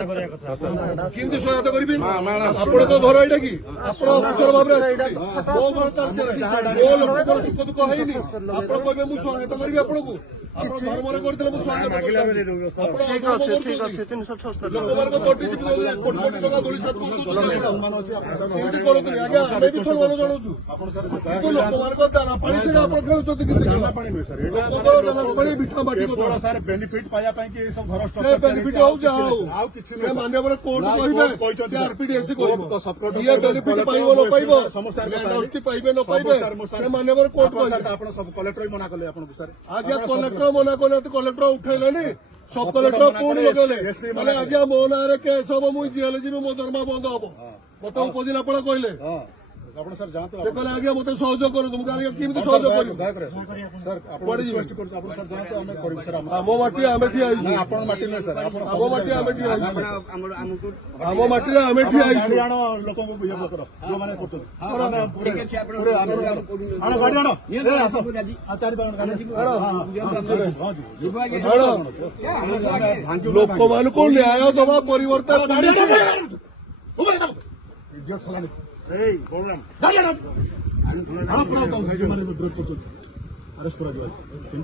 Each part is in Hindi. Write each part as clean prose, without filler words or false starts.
किंतु सहायता करेंगे आपण घर एटा कि आपण अफिसर भाव मो घर मो लोक सुख दुख है आप कहे मुझे सहायता करी आपण को धर्म करते लोक तोटी कोटी कोटी टका दोली सात सम्मान जनाऊँ लोक दाना पानी से आप खेलुँच मिठा माटी सार बेनिफिट पाइबा सब घर बेनिफिट हो जाओ मान्यवर कोर्ट कहे आरपीडीएस बेनिफिट पाइब न पाइब समस्या पाइबे न पाइबे मान्यवर कोर्ट कहे सब कलेक्टर मना कले आज्ञा कलेक्टर मना कले तो कलेक्टर उठेले सब कलेक्टर पुणी लगेले मैंने आज्ञा मो ना केस हम मुझे जेल जी मो दरमा बंद हम मत उपजिलापाल कहले कहले आज्ञा मत सहयोग कर केमी सहयोग आम माटी आम ठिया आम माटी आम ठिया आम माटी आम ठिया लोक मान को न्याय दवा परिवर्तन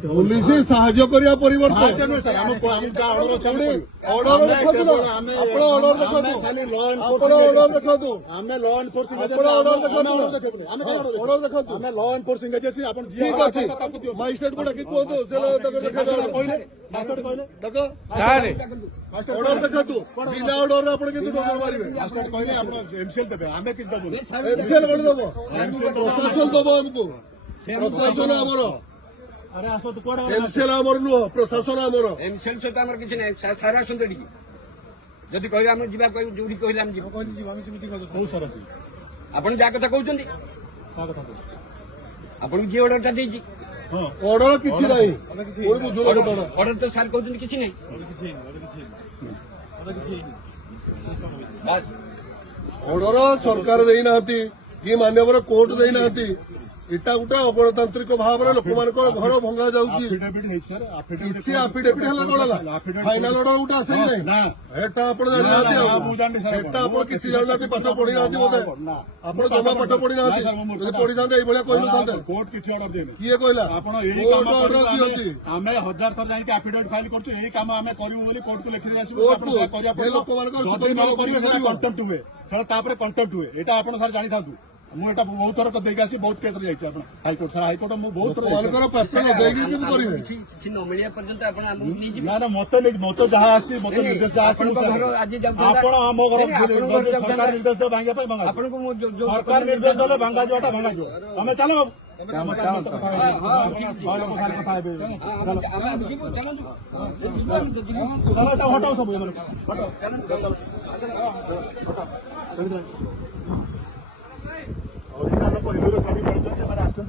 पुलिस साहाय्य करिया परिवर्तन मजिस्ट्रेट को डाकी कहतु ऑर्डर देखु बिना ऑर्डर आप नजर मारे एमसीएल देवे आम किसी एमसीएल कौन दब प्रशासन दब आमको प्रशासन आमर एमसीएल आमर नुह प्रशासन आमर एमसीएल सहित आम किसी ना सारे आसते जदि कह जो कहले आप जहाँ कथा कहते आपको जी ऑर्डर देती ऑर्डर किसी नहीं ऑर्डर तो सार कहते किसी नहीं ऑर्डर सरकार देना कि मान्यवर कोर्ट देना इटा गोटे अगणतांत्रिक भाव में लोक मान घर भंगा जाऊँगी आफिडेविट फाइनाल ऑर्डर गोटे आसे किसी जाना पाठ पढ़ी ना बोधे आप जमा पाठ पढ़ी ना पढ़ी था कहते कोर्ट किसी ऑर्डर देने किए कहला ऑर्डर दिखती आम 1000 थर जाकि आफिडेविट फाइल कर काम आम करूँ कोर्ट को लिखि कंटेम्प्ट हुए कंटेम्प्ट हुए यहाँ आप सर जानी था मुझे बहुत थर देखिए बहुत केस हाईकोर्ट सर हाईकोर्ट मुझे बहुत ना मत मत जहाँ आसी मत निर्देश जहाँ आम घर सरकार निर्देश दे भांगे सरकार निर्देश देते भांगा जाटा भांगा जाओ आम चलो हटाओ सब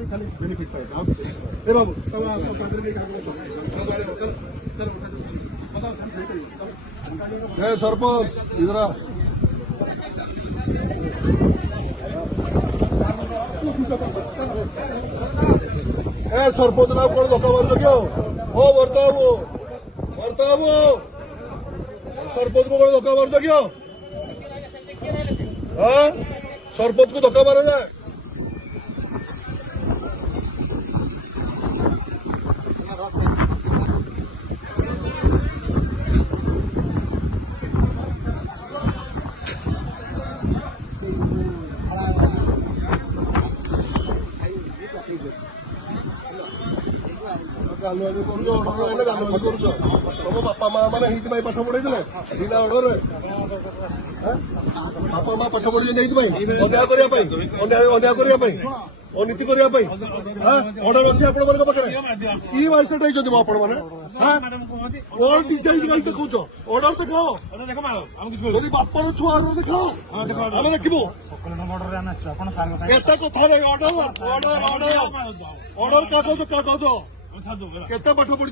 खाली बेनिफिट पाए बाबू सरपंच इधर सरपंच ना कौन धोखा मार क्यों हो बर्ताबो सरपंच को कौन धोखा मार क्यों हाँ सरपंच को धोखा मारा जाए गालुआजी कर तुम बापा माँ मैंने पाठ पढ़े बिना ऑर्डर बापा माँ पाठ पढ़ी अन्याय करने अनीति करने ऑर्डर अच्छे आपण पाखे कि माजिस्ट्रेट होती आपण मैंने कौन तीन चार गाड़ी देखा ऑर्डर देखाओ यदि बापा छुआ ऑर्डर देखाओ आम देखू केते कथा नहीं ऑर्डर कागज केते पाठ पढ़ी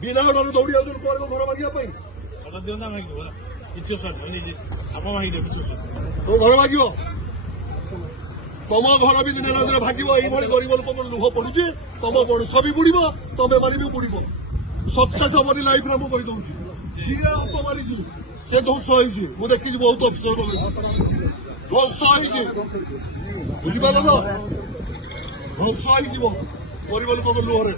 बिना ऑर्डर दौड़ी आउन घर मांगे तो घर मांग तुम घर भी दिन दिन भाग ये गरीब लोक लुह पड़ुचे तुम वंश भी बुड़ तुम्हें मैंने भी बुड़ सक्सेस हमारी लाइफ मुझे କିଏ ଅପ ମାରିଛି ସେ ଧ୍ୱଂସ ହେଇଛି ମୁଁ ଦେଖିଛି ବହୁତ ଅଫିସର ଧ୍ୱଂସ ହେଇଛି ବୁଝିପାରିଲ ତ ଧ୍ୱଂସ ହେଇଯିବ ଗରିବ ଲୋକଙ୍କ ଲୁହରେ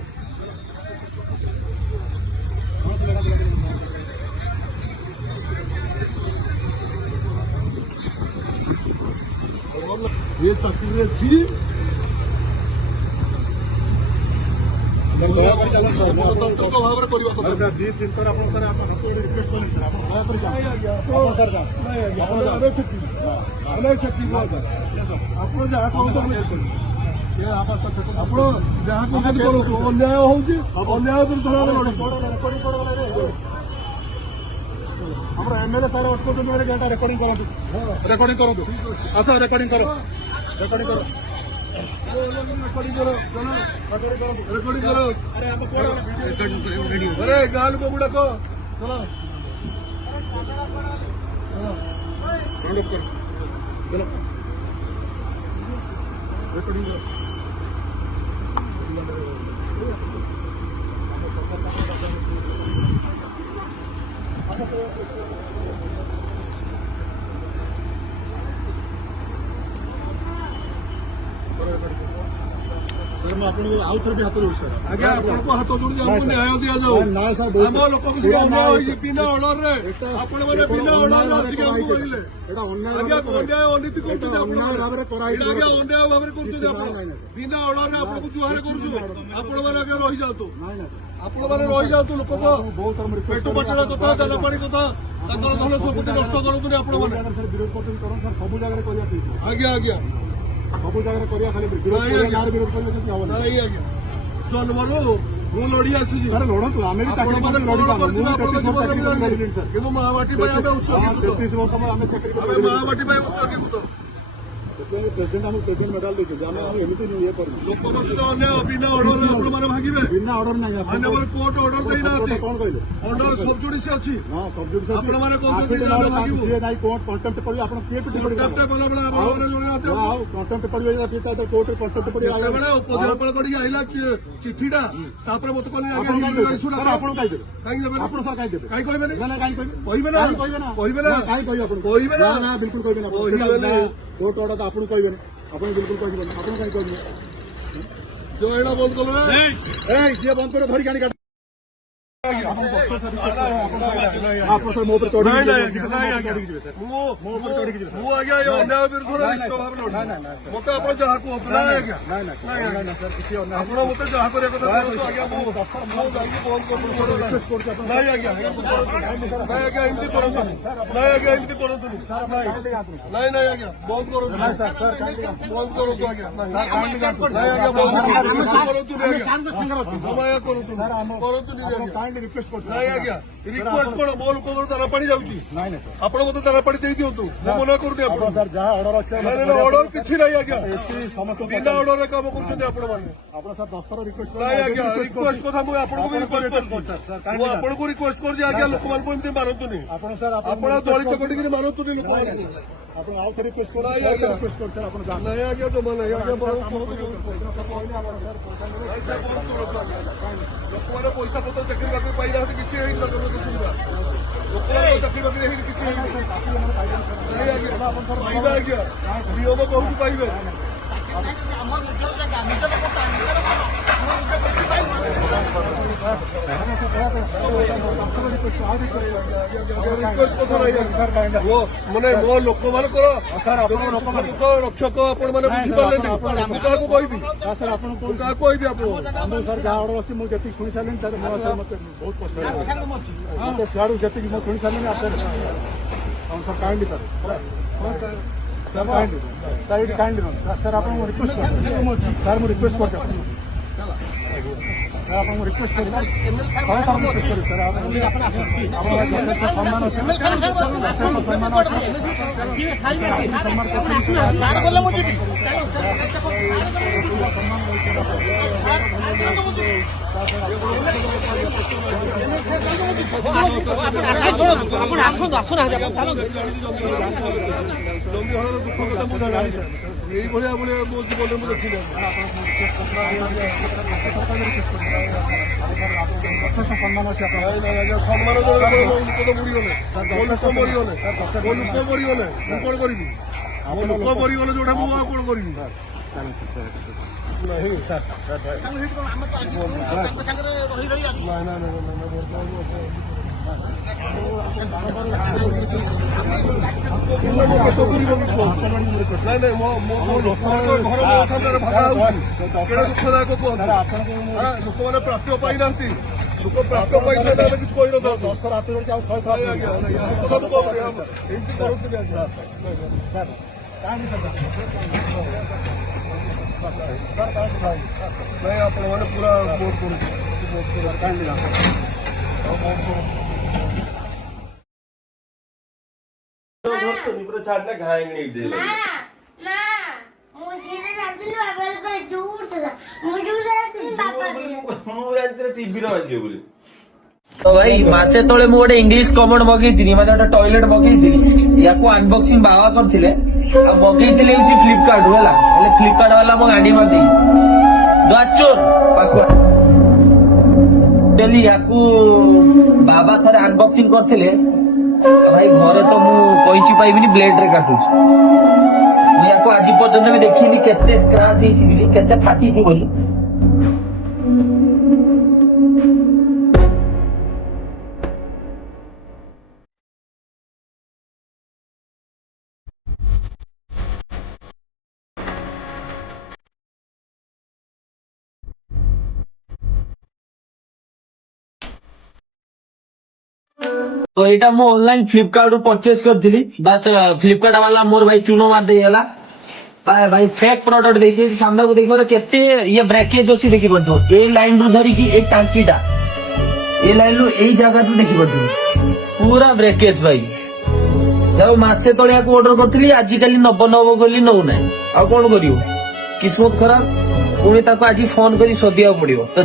ये चाकरी अच्छी सर दयाकोरी चलन सर तंत्र भाव में परिवर्तन सर दी दिन पर आपण सर आपण रिक्वेस्ट करें सर आपण दयाकोरी जान सर जान ଆମେ ସେଠି ଆପଣ ଯାହା କହନ୍ତୁ ଆମେ ये आप सर ଆପଣ ଯାହା କହୁଛନ୍ତି କରନ୍ତୁ ଅନ୍ୟାୟ ହଉଛି ଅନ୍ୟାୟ ବିରୁଦ୍ଧରେ ଆମେ ଲଢିବୁ ଆମର एमएलए सर ଅଟକନ୍ତୁ ਮੇਰੇ ଗାଁଟା ରେକର୍ଡିଂ କରନ୍ତୁ ଆସ ରେକର୍ଡିଂ କର ରେକର୍ଡିଂ କର ରେକର୍ଡିଂ କର अरे ଗାଁ ଲୋକ ଗୁଡାକ ଚଲ ରେକର୍ଡିଂ କର सर मैं आपको आउ थे भी हाथ जोड़ सर ଆଜ୍ଞା ଆପଣଙ୍କୁ ହାତ ଯୋଡୁଛି ଆମକୁ ନ୍ୟାୟ ଦିଆଯାଉ ना सर ଆମ ଲୋକଙ୍କୁ ସେଟା ଅନ୍ୟାୟ ହୋଇଛି ବିନା ଅର୍ଡରରେ ଆପଣମାନେ ବିନା ଅର୍ଡରରେ ଆସିକି ଆମକୁ କହିଲେ एटा ଆଜ୍ଞା ଅନ୍ୟାୟ ଅନୀତି କରୁଛନ୍ତି ଆପଣ ଭାବରେ କରାହେଇଛି ଆଜ୍ଞା ଅନ୍ୟାୟ ଭାବରେ କରୁଛନ୍ତି ଆପଣ ବିନା ଅର୍ଡରରେ ଆପଣଙ୍କୁ ଜୁହାର କରୁଛୁ ଆପଣମାନେ ଆଜ୍ଞା ରହିଯାଆନ୍ତୁ ଆପଣମାନେ ରହିଯାଆନ୍ତୁ ଲୋକଙ୍କ ପେଟ ପାଟଣା କଥା ଦାନା ପାଣି କଥା ତାଙ୍କର ଧନ ସମ୍ପତ୍ତି ନଷ୍ଟ କରନ୍ତୁନି ଆପଣମାନେ विरोध करते सब जगह ଆଜ୍ଞା ଆଜ୍ଞା सब जगह विरोध विरोध करें ନାଇଁ ଆଜ୍ଞା ଜନ୍ମରୁ ମୁଁ ଲଢି ଆସିଛି सर लड़तु आम भी ଆପଣମାନେ କଣ କରିଥିବେ ଆପଣଙ୍କ ଜୀବନରେ ବି ଜାଣିନି କିନ୍ତୁ ମହାମାଟି ପାଇଁ ଆମେ ଉତ୍ସର୍ଗୀକୃତ 33 वर्ष आम चाकरी ଆମେ ମହାମାଟି ପାଇଁ ଉତ୍ସର୍ଗୀକୃତ प्रेसिडेंट आम प्रेसिडेंट मेडल देते एमती ये कर ଲୋକଙ୍କ ସହିତ ଅନ୍ୟାୟ ବିନା ଅର୍ଡରରେ ଆପଣମାନେ ଭାଗିବେ बिना ऑर्डर नहीं ମାନ୍ୟବର କୋର୍ଟ ଅର୍ଡର ଦେଇନାହାନ୍ତି कौन कहले ଅର୍ଡର ସବଜୁଡିସି ଅଛି हाँ सब ଆପଣମାନେ କହୁଛନ୍ତି ଯେ ଆମେ ଭାଗିବୁ कोर्ट कंटेम्प्ट पड़ी आप किए पिटी पड़ी କଣ୍ଟାକ୍ଟ କଲାବେଳେ ଆପଣମାନେ ଜଣାଇନାହାନ୍ତି कंटेम्प्ट पड़ी कोर्ट कंटेम्प्ट पड़ी ସେତେବେଳେ ଉପଜିଲ୍ଲାପାଳ କରିକି ଆଇଲା ଚିଠିଟା ତାପରେ ମତେ କହିଲେ ଆଜ୍ଞା सर आपन काई देबे କାହିଁକି ଦେବେନି आपन सर काई देबे କାହିଁକି କହିବେନି ना काई कहबे କହିବେ ନା कहबे ना କହିବେ ନା काई कहबे आपन କହିବେ ନା ना बिल्कुल कहबे ना कोर्ट ऑर्डर तो आपन कहबे आपन बिल्कुल कहबे आपन काई कहबे जो ଏଇଟା ବନ୍ଦ କଲେ ए जे बंद करे धरी गाड़ी काट आप सर मो पर चढ़ी ନାଇଁ ନାଇଁ ଆଜ୍ଞା ମୁଁ ଆଜ୍ଞା ଏ ଅନ୍ୟାୟ ବିରୁଦ୍ଧରେ ନିଶ୍ଚୟ ଭାବେ ଲଢିବି ମତେ ଆପଣ ଯାହା କୁହନ୍ତୁ ନାଇଁ ଆଜ୍ଞା ଆପଣ ମତେ ଯାହା କରିବା କଥା କରନ୍ତୁ ଆଜ୍ଞା ମୁଁ ଯାଇକି ବନ୍ଦ କରିବି ନାଇଁ ଆଜ୍ଞା ନାଇଁ ଆଜ୍ଞା ଏମିତି କରନ୍ତୁନି ନାଇଁ ଆଜ୍ଞା ଏମିତି କରନ୍ତୁନି ନାଇଁ ନାଇଁ ଆଜ୍ଞା ବନ୍ଦ କରନ୍ତୁ ବନ୍ଦ କରନ୍ତୁ ଆଜ୍ଞା ନାଇଁ ଆଜ୍ଞା ବନ୍ଦ କରନ୍ତୁନି ଆଜ୍ଞା ସମୟ କରନ୍ତୁନି ଆଜ୍ଞା रिक्वेस्ट कर ନାଇଁ ଆଜ୍ଞା ରିକ୍ୱେଷ୍ଟ କଣ ମୋ ଲୋକଙ୍କର ଦାନା ପାଣି ଯାଉଛି ଆପଣ ମତେ ଦାନା ପାଣି ଦେଇ ଦିଅନ୍ତୁ ମୁଁ ମନା କରୁନି ଆପଣ सर जहाँ ऑर्डर अच्छे ଅର୍ଡର କିଛି ନାହିଁ ଆଜ୍ଞା समस्त ବିନା ଅର୍ଡରରେ କାମ କରୁଛନ୍ତି ଆପଣମାନେ आप सर 10 थर रिक्वेस्ट ନାଇଁ ଆଜ୍ଞା ରିକ୍ୱେଷ୍ଟ କଥା ମୁଁ ଆପଣଙ୍କୁ ବି ରିକ୍ୱେଷ୍ଟ କରୁଛି ମୁଁ ଆପଣଙ୍କୁ ରିକ୍ୱେଷ୍ଟ କରୁଛି ଆଜ୍ଞା ଲୋକମାନଙ୍କୁ ଏମିତି ମାରନ୍ତୁନି ଆପଣ सर ଆପଣ ଦଳି ଚକଟିକିରି ମାରନ୍ତୁନି ଲୋକମାନଙ୍କୁ ଆପଣ ଆଉ ଥରେ ରିକ୍ୱେଷ୍ଟ କର ନାଇଁ ଆଜ୍ଞା ରିକ୍ୱେଷ୍ଟ କର सर ଆପଣ ଯାଆନ୍ତୁ ନାଇଁ ଆଜ୍ଞା ଜମା ନାଇଁ ଆଜ୍ଞା ଲୋକମାନେ ପଇସା ପତ୍ର ଚାକିରି ବାକିରି ପାଇନାହାନ୍ତି କିଛି ହେଇନି ତାଙ୍କର ସୁବିଧା ଲୋକମାନଙ୍କ ଚାକିରି ବାକିରି ହେଇନି କିଛି ହେଇନି ନାଇଁ ଆଜ୍ଞା ପାଇବେ ଆଜ୍ଞା ନିୟମ କହୁଛି ପାଇବେ ରିକ୍ୱେଷ୍ଟ କଥା ନାହିଁ ମାନେ ମୋ ଲୋକମାନଙ୍କର ଦୁଃଖ ରକ୍ଷକ ଆପଣ ମାନେ ବୁଝିପାରିଲେନି ମୁଁ କାହାକୁ କହିବି सर आपन ମୁଁ କାହାକୁ କହିବି ଆପଣ सर जहाँ ऑर्डर अच्छी मुझे जी शुणी सारे मत बहुत कष्ट मत सियाड़ू जी मुझे शुणी सारे आप sir kindly sir sir kindly sir it kindly sir आप रिक्वेस्ट सर मुझे रिक्वेस्ट कर ଆପଣ ରିକ୍ୱେଷ୍ଟ କରିବେ ସର ଆପଣ ସମ୍ମାନ ଅଛି ସମ୍ମାନ ଜମି ହରର ଦୁଃଖ କଥା ମୁଁ ଜାଣିଛି ଏଇଭଳିଆ ଭଳିଆ ମୋ ଜୀବନରେ ମୁଁ ଦେଖିନି। ସମ୍ମାନ ଅଛି ଆପଣ ସମ୍ମାନ ଲୋକ ତ ମରିଗଲେ, ମୋ ଲୋକ ମରିଗଲେ, ମୋ ଲୋକ ମରିଗଲେ, ମୁଁ କଣ କରିବି? ମୋ ଲୋକ ମରିଗଲେ ଯୋଉଟା ମୁଁ ଆଉ କଣ କରିବି? ନାହିଁ ସାର୍ ନାଇଁ ନାଇଁ ମୋ ଲୋକମାନଙ୍କ ଘର ମୋ ସାମ୍ନାରେ ଭାଙ୍ଗା ହଉଛି, କେଡ଼େ ଦୁଃଖଦାୟକ କୁହନ୍ତୁ। ଲୋକମାନେ ପ୍ରାପ୍ୟ ପାଇନାହାନ୍ତି, ଲୋକ ପ୍ରାପ୍ୟ ପାଇଥାନ୍ତେ ଆମେ କିଛି କହିନଥାନ୍ତୁ। କଥା ମୁଁ କହୁନି, ଏମିତି କରୁଥିଲି ଆଜ୍ଞା ସାର୍। ନାଇଁ ଆପଣମାନେ ପୁରା ଭୋଟ କରୁଛନ୍ତି, पूरा छाटला खाएंगे एक दिन टीवी रही बोली तो भाई मासे तले मु गोटे इंग्लिश कमेंट मगेइथिनी माने गोटे टॉयलेट मगेइथिनी याको अनबॉक्सिंग बाबा करथिले आ मगेइथिले होची फ्लिपकार्ट होला हेले फ्लिपकार्ट वाला मो गाडी मार देई दाचोर पाको डेली याको बाबा थरे अनबॉक्सिंग करथिले भाई घरे तो मु कैंची पाइबिनी ब्लेड रे काटुछ मु याको आज पर्यंत भी देखिनी केते स्क्रैच हेछि बिली केते फाटी छि बोली तो यहाँ मु ऑनलाइन फ्लिपकार्ट रू परचेस करथिली बट फ्लिपकार्ट वाला मोर भाई चूनो मार देई हला भाई फेक प्रोडक्ट देई सामने को देखो केते ये ब्रेकेज अछि देखि पड़तो ए लाइन रू धरी की एक टांकीटा ए लाइन रू एई जगह रू देखि पड़तो पूरा ब्रेकेज भाई जाओ मासे तळे को ऑर्डर करथिली आज काली नब गोली नौ नै आ कोन करियो किस्मत खराब पुणी ताको आज फोन करी सोदिया पड़ियो तो